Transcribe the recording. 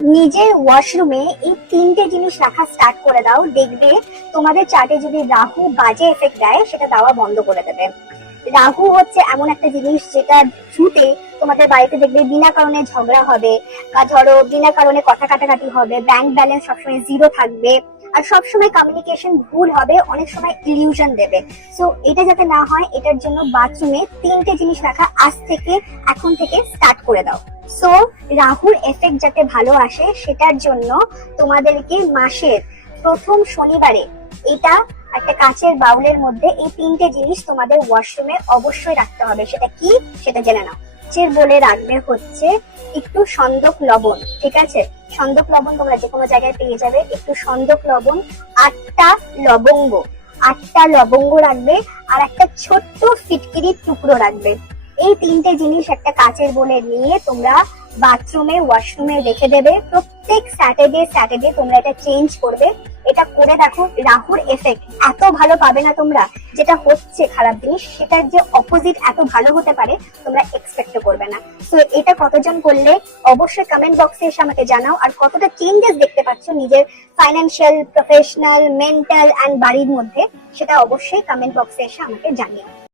নিজের ওয়াশরুমে এই তিনটে জিনিস রাখা স্টার্ট করে দাও। দেখবে তোমাদের চার্টে যদি রাহু বাজে এফেক্ট দেয়, সেটা দেওয়া বন্ধ করে দেবে। রাহু হচ্ছে এমন একটা জিনিস যেটা ছুটে তোমাদের বাড়িতে দেখবে বিনা কারণে ঝগড়া হবে, বা ধরো বিনা কারণে কথা কাটাকাটি হবে ব্যাংক ব্যালেন্স সবসময় জিরো থাকবে। আর সবসময় কমিউনিকেশন ভুল হবে, অনেক সময় ইলিউশন দেবে। সো এটা যাতে না হয়, এটার জন্য বাথরুমে তিনটে জিনিস রাখা, আজ থেকে, এখন থেকে স্টার্ট করে দাও। সো রাহুর এফেক্ট যাতে ভালো আসে, সেটার জন্য তোমাদেরকে মাসের প্রথম শনিবারে এটা একটা কাচের বাউলের মধ্যে এই তিনটে জিনিস তোমাদের ওয়াশরুমে অবশ্যই রাখতে হবে। সেটা কি? সেটা জেনে নাও। বলে রাখবে হচ্ছে একটু সন্দক লবণ, ঠিক আছে? সন্দক লবণ তোমরা যে কোনো জায়গায় পেয়ে যাবে। একটু সন্দক লবণ, আটটা লবঙ্গ আটটা লবঙ্গ রাখবে আর একটা ছোট্ট ফিটকিরির টুকরো রাখবে। এই তিনটে জিনিস একটা কাচের বলে নিয়ে তোমরা বাথরুমে ওয়াশরুমে রেখে দেবে। প্রত্যেক স্যাটারডে স্যাটারডে তোমরা এটা চেঞ্জ করবে। এটা করে দেখো রাহুর এফেক্ট এত ভালো পাবে না তোমরা, যেটা হচ্ছে খারাপ জিনিস, সেটার যে অপোজিট এত ভালো হতে পারে, তোমরা এক্সপেক্ট করবে না। তো এটা কতজন করলে, অবশ্যই কমেন্ট বক্সে এসে আমাকে জানাও। আর কতটা চেঞ্জেস দেখতে পাচ্ছ নিজের ফাইন্যান্সিয়াল প্রফেশনাল মেন্টাল অ্যান্ড বাড়ির মধ্যে, সেটা অবশ্যই কমেন্ট বক্সে এসে আমাকে জানিও।